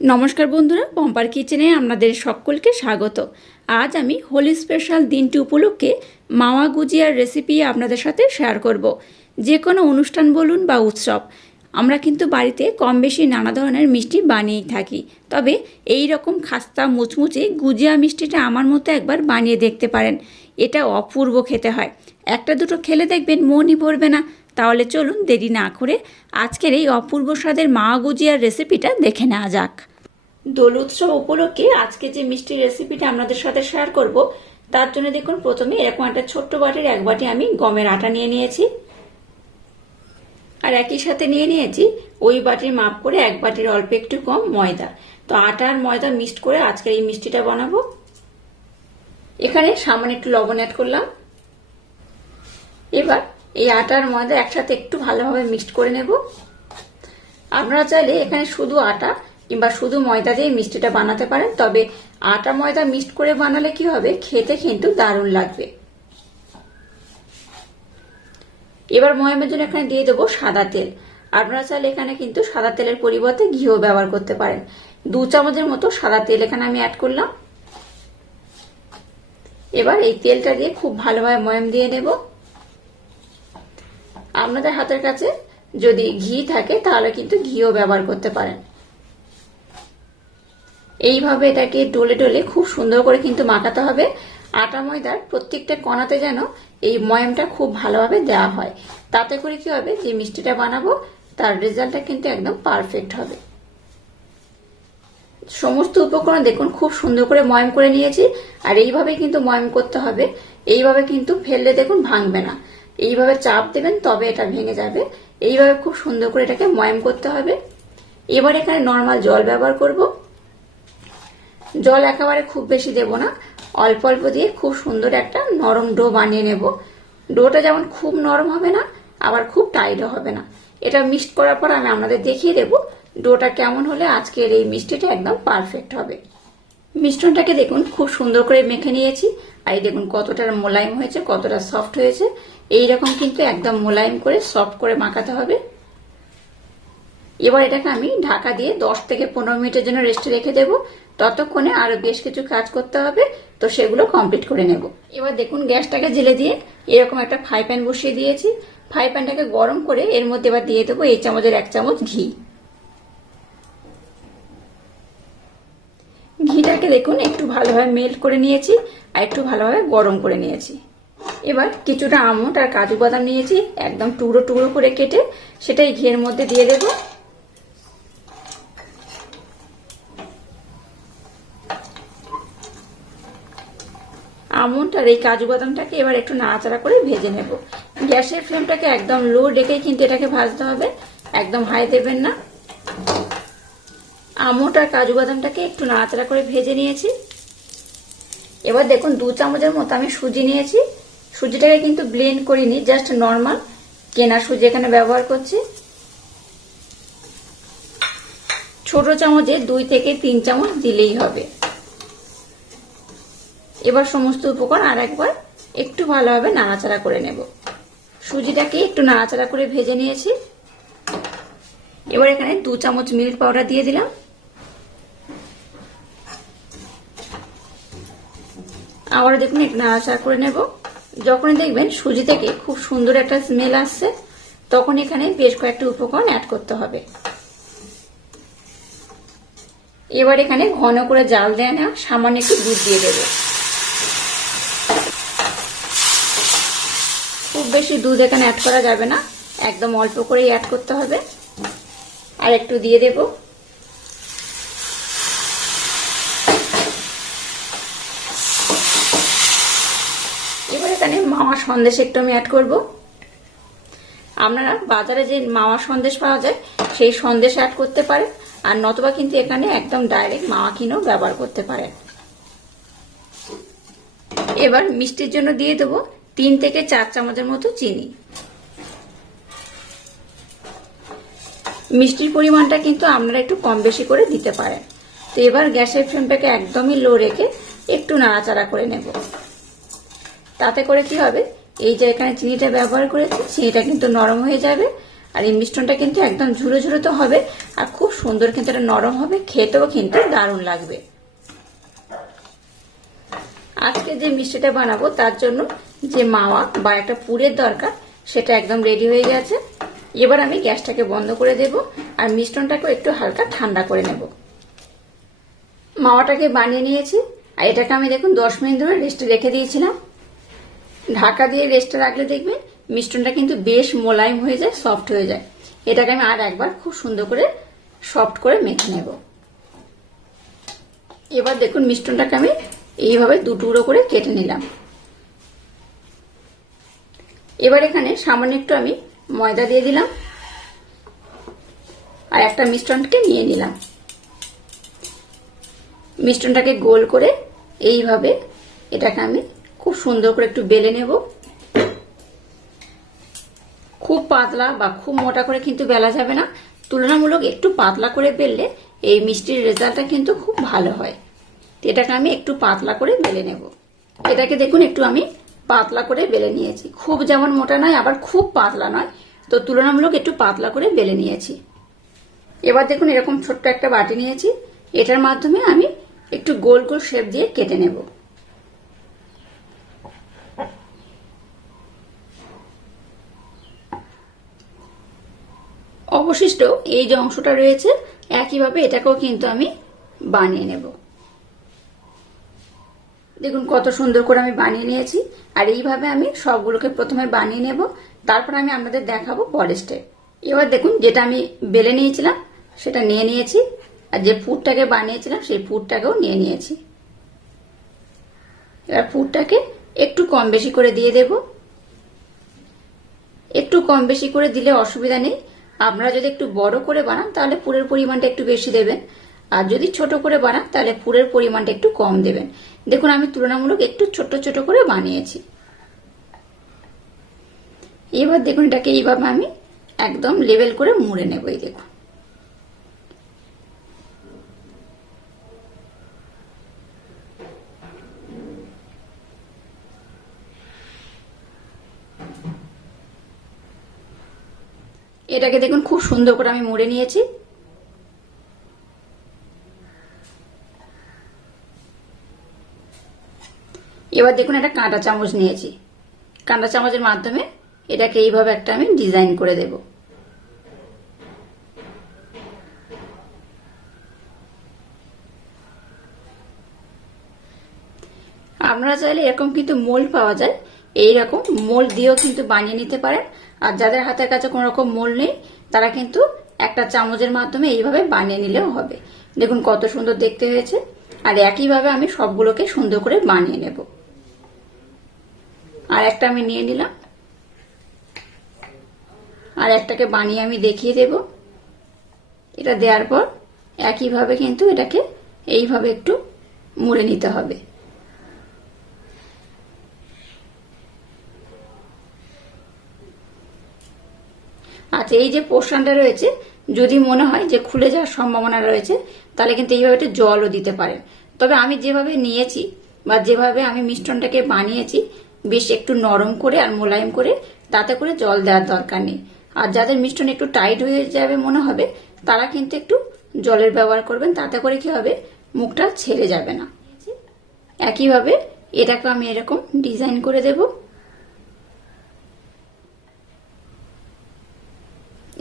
নমস্কার বন্ধুরা, পম্পার কিচেনে আপনাদের সকলকে স্বাগত। আজ আমি হোলি স্পেশাল দিনটি উপলক্ষে মাওয়া গুজিয়ার রেসিপি আপনাদের সাথে শেয়ার করব। যে কোনো অনুষ্ঠান বলুন বা উৎসব, আমরা কিন্তু বাড়িতে কম বেশি নানা ধরনের মিষ্টি বানিয়েই থাকি। তবে এই রকম খাস্তা মুচমুচে গুজিয়া মিষ্টিটা আমার মতো একবার বানিয়ে দেখতে পারেন। এটা অপূর্ব খেতে হয়, একটা দুটো খেলে দেখবেন মনই ভরবে না। তাহলে চলুন দেরি না করে আজকের এই অপূর্ব স্বাদের মাওয়া গুজিয়ার রেসিপিটা দেখে নেওয়া যাক। দোল উৎসব উপলক্ষে আজকে যে মিষ্টি রেসিপিটা আপনাদের সাথে শেয়ার করব, তার জন্য দেখুন প্রথমে এরকম একটা ছোট্ট বাটির এক বাটি আমি গমের আটা নিয়ে নিয়েছি, আর একই সাথে নিয়ে নিয়েছি ওই বাটির মাপ করে এক বাটির অল্প একটু কম ময়দা। তো আটা আর ময়দা মিক্সড করে আজকের এই মিষ্টিটা বানাবো। এখানে সামান্য একটু লবণ অ্যাড করলাম। এবার এই আটা আর ময়দা একসাথে একটু ভালোভাবে মিক্সড করে নেব। আপনারা চাইলে এখানে শুধু আটা কিংবা শুধু ময়দা দিয়ে মিষ্টিটা বানাতে পারেন, তবে আটা ময়দা মিক্সড করে বানালে কি হবে, খেতে কিন্তু দারুণ লাগবে। এবার ময়ামের জন্য এখানে দিয়ে দেবো সাদা তেল। আপনারা চাইলে এখানে কিন্তু সাদা তেলের পরিবর্তে ঘিও ব্যবহার করতে পারেন। 2 চামচের মতো সাদা তেল এখানে আমি অ্যাড করলাম। এবার এই তেলটা দিয়ে খুব ভালোভাবে ময়াম দিয়ে নেব। আপনাদের হাতের কাছে যদি ঘি থাকে তাহলে কিন্তু ঘিও ব্যবহার করতে পারেন। এইভাবে এটাকে ডলে ডলে খুব সুন্দর করে কিন্তু মাখাতে হবে। আটা ময়দার প্রত্যেকটা কণাতে যেন এই ময়ামটা খুব ভালোভাবে দেওয়া হয়। তাতে করে কি হবে, যে মিষ্টিটা বানাবো তার রেজাল্টটা কিন্তু একদম পারফেক্ট হবে। সমস্ত উপকরণ দেখুন খুব সুন্দর করে ময়াম করে নিয়েছি। আর এইভাবে কিন্তু ময়াম করতে হবে। এইভাবে কিন্তু ফেললে দেখুন ভাঙবে না, এইভাবে চাপ দেবেন তবে এটা ভেঙে যাবে। এইভাবে খুব সুন্দর করে এটাকে ময়াম করতে হবে। এবার এখানে নর্মাল জল ব্যবহার করব। জল একেবারে খুব বেশি দেব না, অল্প অল্প দিয়ে খুব সুন্দর একটা নরম ডো বানিয়ে নেব। ডোটা যেমন খুব নরম হবে না, আবার খুব টাইটও হবে না। এটা মিক্সড করার পর আমি আপনাদের দেখিয়ে দেব ডোটা কেমন হলে আজকের এই মিষ্টিটা একদম পারফেক্ট হবে। মিশ্রণটাকে দেখুন খুব সুন্দর করে মেখে নিয়েছি। আর এই দেখুন কতটা মোলায়েম হয়েছে, কতটা সফট হয়েছে। এইরকম কিন্তু একদম মোলায়েম করে সফট করে মাখাতে হবে। এবার এটাকে আমি ঢাকা দিয়ে 10 থেকে 15 মিনিটের জন্য রেস্টে রেখে দেবো। ততক্ষণে আরো বেশ কিছু কাজ করতে হবে, তো সেগুলো কমপ্লিট করে নেব। এবার দেখুন গ্যাসটাকে জেলে দিয়ে এরকম একটা ফ্রাই প্যান বসিয়ে দিয়েছি। ফ্রাই প্যানটাকে গরম করে এর মধ্যে এবার দিয়ে দেবো এই চামচের 1 চামচ ঘি। ঘিটাকে দেখুন একটু ভালোভাবে মেল্ট করে নিয়েছি আর একটু ভালোভাবে গরম করে নিয়েছি। এবার কিছুটা আমন্ড আর কাজু বাদাম নিয়েছি, একদম টুকরো টুকরো করে কেটে সেটাই ঘিয়ের মধ্যে দিয়ে দেবো। আমন্ড আর এই কাজু বাদামটাকে এবার একটু নাড়াচাড়া করে ভেজে নেব। গ্যাসের ফ্লেমটাকে একদম লো রেখেই কিন্তু এটাকে ভাজতে হবে, একদম হাই দেবেন না। আমন্ড আর কাজু বাদামটাকে একটু নাড়াচাড়া করে ভেজে নিয়েছি। এবার দেখুন 2 চামচের মতো আমি সুজি নিয়েছি। সুজিটাকে কিন্তু ব্লেন্ড করিনি, জাস্ট নর্মাল কেনা সুজি এখানে ব্যবহার করছি। ছোট চামচে 2 থেকে 3 চামচ দিলেই হবে। এবার সমস্ত উপকরণ আর একবার একটু ভালোভাবে নাড়াচাড়া করে নেব। সুজিটাকে একটু নাড়াচাড়া করে ভেজে নিয়েছি। এবার এখানে 2 চামচ মিল্ক পাউডার দিয়ে দিলাম। আবার দেখুন একটু নাড়াচাড়া করে নেব। যখনই দেখবেন সুজি থেকে খুব সুন্দর একটা স্মেল আসছে, তখন এখানে বেশ কয়েকটা উপকরণ অ্যাড করতে হবে। এবার এখানে ঘন করে জাল দেয় না, সামান্য একটু দুধ দিয়ে দেবো। খুব বেশি দুধ এখানে অ্যাড করা যাবে না, একদম অল্প করেই অ্যাড করতে হবে। আর একটু দিয়ে দেব। এবার এখানে মাওয়া সন্দেশ একটু আমি অ্যাড করব। আপনারা বাজারে যে মাওয়া সন্দেশ পাওয়া যায় সেই সন্দেশ অ্যাড করতে পারেন, আর নতুবা কিন্তু এখানে একদম ডাইরেক্ট মাওয়া কিনেও ব্যবহার করতে পারেন। এবার মিষ্টির জন্য দিয়ে দেবো 3 থেকে 4 চামচের মতো চিনি। মিষ্টির পরিমাণটা কিন্তু আপনারা একটু কম বেশি করে দিতে পারেন। তো এবার গ্যাসের ফ্লেমটাকে একদমই লো রেখে একটু নাড়াচাড়া করে নেব। তাতে করে কি হবে, এই যে এখানে চিনিটা ব্যবহার করেছি চিনিটা কিন্তু নরম হয়ে যাবে, আর এই মিশ্রণটা কিন্তু একদম ঝুরো ঝুরো তো হবে, আর খুব সুন্দর কিন্তু এটা নরম হবে, খেতেও কিন্তু দারুণ লাগবে। আজকে যে মিষ্টিটা বানাবো তার জন্য যে মাওয়া বা একটা পুরের দরকার সেটা একদম রেডি হয়ে গেছে। এবার আমি গ্যাসটাকে বন্ধ করে দেব আর মিশ্রণটাকে একটু হালকা ঠান্ডা করে নেব। মাওয়াটাকে বানিয়ে নিয়েছি আর এটাকে আমি দেখুন 10 মিনিট ধরে রেস্টে রেখে দিয়েছিলাম। ঢাকা দিয়ে রেস্টে রাখলে দেখবেন মিশ্রণটা কিন্তু বেশ মোলায়েম হয়ে যায়, সফট হয়ে যায়। এটাকে আমি আর একবার খুব সুন্দর করে সফট করে মেখে নেব। এবার দেখুন মিশ্রণটাকে আমি এইভাবে 2 টুকরো করে কেটে নিলাম। এবার এখানে সামান্য একটু আমি ময়দা দিয়ে দিলাম আর একটা মিশ্রণকে নিয়ে নিলাম। মিশ্রণটাকে গোল করে এইভাবে এটাকে আমি খুব সুন্দর করে একটু বেলে নেব। খুব পাতলা বা খুব মোটা করে কিন্তু বেলা যাবে না, তুলনামূলক একটু পাতলা করে বেললে এই মিষ্টির রেজাল্টটা কিন্তু খুব ভালো হয়। এটাকে আমি একটু পাতলা করে বেলে নেব। এটাকে দেখুন একটু আমি পাতলা করে বেলে নিয়েছি, খুব যেমন মোটা নয় আবার খুব পাতলা নয়, তো তুলনামূলক একটু পাতলা করে বেলে নিয়েছি। এবার দেখুন এরকম ছোট্ট একটা বাটি নিয়েছি, এটার মাধ্যমে আমি একটু গোল গোল শেপ দিয়ে কেটে নেব। অবশিষ্ট এই যে অংশটা রয়েছে একইভাবে এটাকেও কিন্তু আমি বানিয়ে নেব। দেখুন কত সুন্দর করে আমি বানিয়ে নিয়েছি। আর এইভাবে আমি সবগুলোকে প্রথমে বানিয়ে নেব, তারপর আমি আপনাদের দেখাবো পরের স্টেপ। এবার দেখুন যেটা আমি বেলে নিয়েছিলাম সেটা নিয়ে নিয়েছি, আর যে পুরটাকে বানিয়েছিলাম সেই পুরটাকেও নিয়ে নিয়েছি। এবার পুরটাকে একটু কম বেশি করে দিয়ে দেব। একটু কম বেশি করে দিলে অসুবিধা নেই, আপনারা যদি একটু বড় করে বানান তাহলে পুরের পরিমাণটা একটু বেশি দেবেন, আর যদি ছোট করে বানান তাহলে পুরের পরিমাণটা একটু কম দেবেন। দেখুন আমি তুলনামূলক একটু ছোট ছোট করে বানিয়েছি। এবার দেখুন এটাকে এইভাবে আমি একদম লেভেল করে মুড়ে নেব। এই দেখুন এটাকে দেখুন খুব সুন্দর করে আমি মুড়ে নিয়েছি। এবার দেখুন একটা কাঁটা চামচ নিয়েছি, কাঁটা চামচের মাধ্যমে এটাকে এইভাবে একটা আমি ডিজাইন করে দেব। আপনারা চাইলে এরকম কিন্তু মোল্ড পাওয়া যায়, এইরকম মোল্ড দিয়েও কিন্তু বানিয়ে নিতে পারেন। আর যাদের হাতের কাছে কোনো রকম মোল্ড নেই তারা কিন্তু একটা চামচের মাধ্যমে এইভাবে বানিয়ে নিলেও হবে। দেখুন কত সুন্দর দেখতে হয়েছে। আর একইভাবে আমি সবগুলোকে সুন্দর করে বানিয়ে নেব। আর একটা আমি নিয়ে নিলাম, আর একটাকে বানিয়ে আমি দেখিয়ে দেব। এটা দেওয়ার পর একইভাবে কিন্তু এটাকে এইভাবে একটু মুড়ে নিতে হবে। আচ্ছা এই যে পোর্শনটা রয়েছে যদি মনে হয় যে খুলে যাওয়ার সম্ভাবনা রয়েছে তাহলে কিন্তু এইভাবে একটু জলও দিতে পারেন। তবে আমি যেভাবে নিয়েছি বা যেভাবে আমি মিশ্রণটাকে বানিয়েছি বেশ একটু নরম করে আর মোলায়েম করে, তাতে করে জল দেওয়ার দরকার নেই। আর যাদের মিশ্রণ একটু টাইট হয়ে যাবে মনে হবে তারা কিন্তু একটু জলের ব্যবহার করবেন, তাতে করে কি হবে মুখটা ছেড়ে যাবে না। একইভাবে এটাকে আমি এরকম ডিজাইন করে দেব।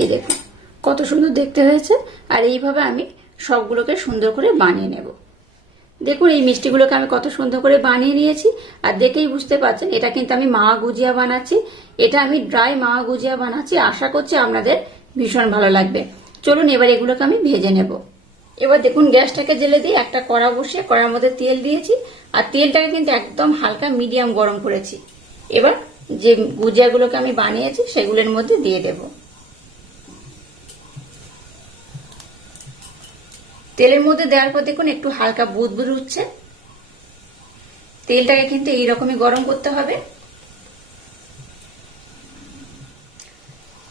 এই দেখুন কত সুন্দর দেখতে হয়েছে। আর এইভাবে আমি সবগুলোকে সুন্দর করে বানিয়ে নেব। দেখুন এই মিষ্টিগুলোকে আমি কত সুন্দর করে বানিয়ে নিয়েছি, আর দেখেই বুঝতে পারছেন এটা কিন্তু আমি মাওয়া গুজিয়া বানাচ্ছি। এটা আমি ড্রাই মাওয়া গুজিয়া বানাচ্ছি, আশা করছি আপনাদের ভীষণ ভালো লাগবে। চলুন এবার এগুলোকে আমি ভেজে নেব। এবার দেখুন গ্যাসটাকে জেলে দিয়ে একটা কড়া বসিয়ে কড়ার মধ্যে তেল দিয়েছি, আর তেলটাকে কিন্তু একদম হালকা মিডিয়াম গরম করেছি। এবার যে গুজিয়াগুলোকে আমি বানিয়েছি সেগুলোর মধ্যে দিয়ে দেব। তেলের মধ্যে দেওয়ার পর দেখুন একটু হালকা বুদবুদ উঠছে। তেলটাকে কিন্তু এইরকমই গরম করতে হবে।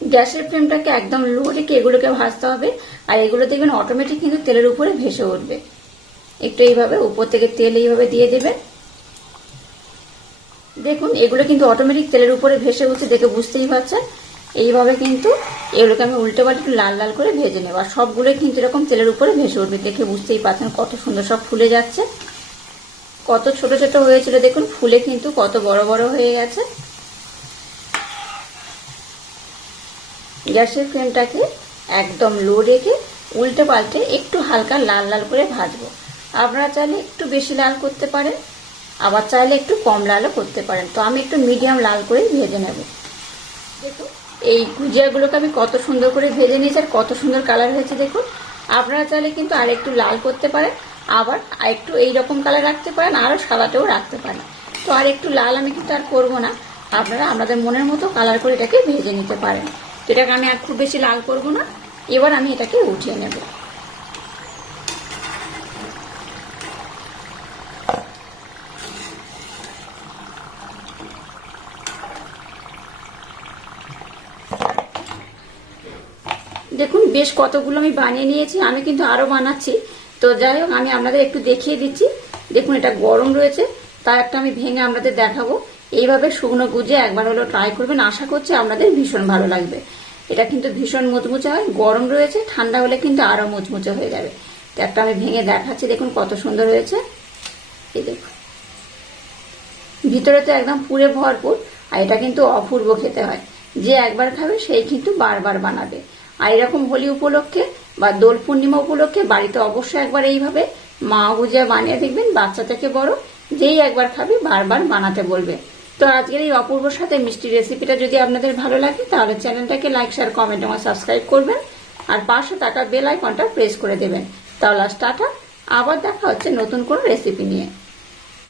গ্যাসের ফ্লেমটাকে একদম লো রেখে এগুলোকে ভাজতে হবে। আর এগুলো দেখবেন অটোমেটিক কিন্তু তেলের উপরে ভেসে উঠবে। একটু এইভাবে উপর থেকে তেল এইভাবে দিয়ে দেবেন। দেখুন এগুলো কিন্তু অটোমেটিক তেলের উপরে ভেসে উঠছে, দেখে বুঝতেই পারছেন। এইভাবে কিন্তু এগুলোকে আমি উল্টে পাল্টে একটু লাল লাল করে ভেজে নেব। আর সবগুলোই কিন্তু এরকম তেলের উপরে ভেসে উঠবে। দেখে বুঝতেই পারছেন কত সুন্দর সব ফুলে যাচ্ছে। কত ছোট ছোট হয়েছিল দেখুন, ফুলে কিন্তু কত বড় বড় হয়ে গেছে। গ্যাসের ফ্লেমটাকে একদম লো রেখে উল্টে পাল্টে একটু হালকা লাল লাল করে ভাজবো। আপনারা চাইলে একটু বেশি লাল করতে পারেন, আবার চাইলে একটু কম লালও করতে পারেন। তো আমি একটু মিডিয়াম লাল করে ভেজে নেব। দেখুন এই গুজিয়াগুলোকে আমি কত সুন্দর করে ভেজে নিয়েছি আর কত সুন্দর কালার হয়েছে দেখুন। আপনারা চাইলে কিন্তু আর একটু লাল করতে পারেন, আবার একটু এইরকম কালার রাখতে পারেন, আরও সাদাতেও রাখতে পারেন। তো আর একটু লাল আমি কিন্তু আর করবো না, আপনারা আপনাদের মনের মতো কালার করে এটাকে ভেজে নিতে পারেন। তো এটাকে আমি আর খুব বেশি লাল করবো না। এবার আমি এটাকে উঠিয়ে নেব। দেখুন বেশ কতগুলো আমি বানিয়ে নিয়েছি, আমি কিন্তু আরো বানাচ্ছি। তো যাই হোক আমি আপনাদের একটু দেখিয়ে দিচ্ছি। দেখুন এটা গরম রয়েছে, তার একটা আমি ভেঙে আপনাদের দেখাবো। এইভাবে শুকনো গুজিয়া একবার হলো ট্রাই করবেন, আশা করছি আপনাদের ভীষণ ভালো লাগবে। এটা কিন্তু ভীষণ মুচমুচে হয়, গরম রয়েছে, ঠান্ডা হলে কিন্তু আরো মুচমুচে হয়ে যাবে। তো একটা আমি ভেঙে দেখাচ্ছি, দেখুন কত সুন্দর হয়েছে। এই দেখুন ভিতরে তো একদম পুরে ভরপুর, আর এটা কিন্তু অপূর্ব খেতে হয়। যে একবার খাবে সেই কিন্তু বারবার বানাবে। আর এরকম হোলি উপলক্ষে বা দোল পূর্ণিমা উপলক্ষে বাড়িতে অবশ্যই একবার এইভাবে মা গুজিয়া বানিয়ে দেখবেন। বাচ্চা থেকে বড় যেই একবার খাবে বারবার বানাতে বলবে। তো আজকের এই অপূর্ব সাথে মিষ্টি রেসিপিটা যদি আপনাদের ভালো লাগে তাহলে চ্যানেলটাকে লাইক শেয়ার কমেন্ট এবং সাবস্ক্রাইব করবেন, আর পাশে থাকা বেল আইকনটা প্রেস করে দেবেন। তাহলে টাটা, আবার দেখা হচ্ছে নতুন কোনো রেসিপি নিয়ে।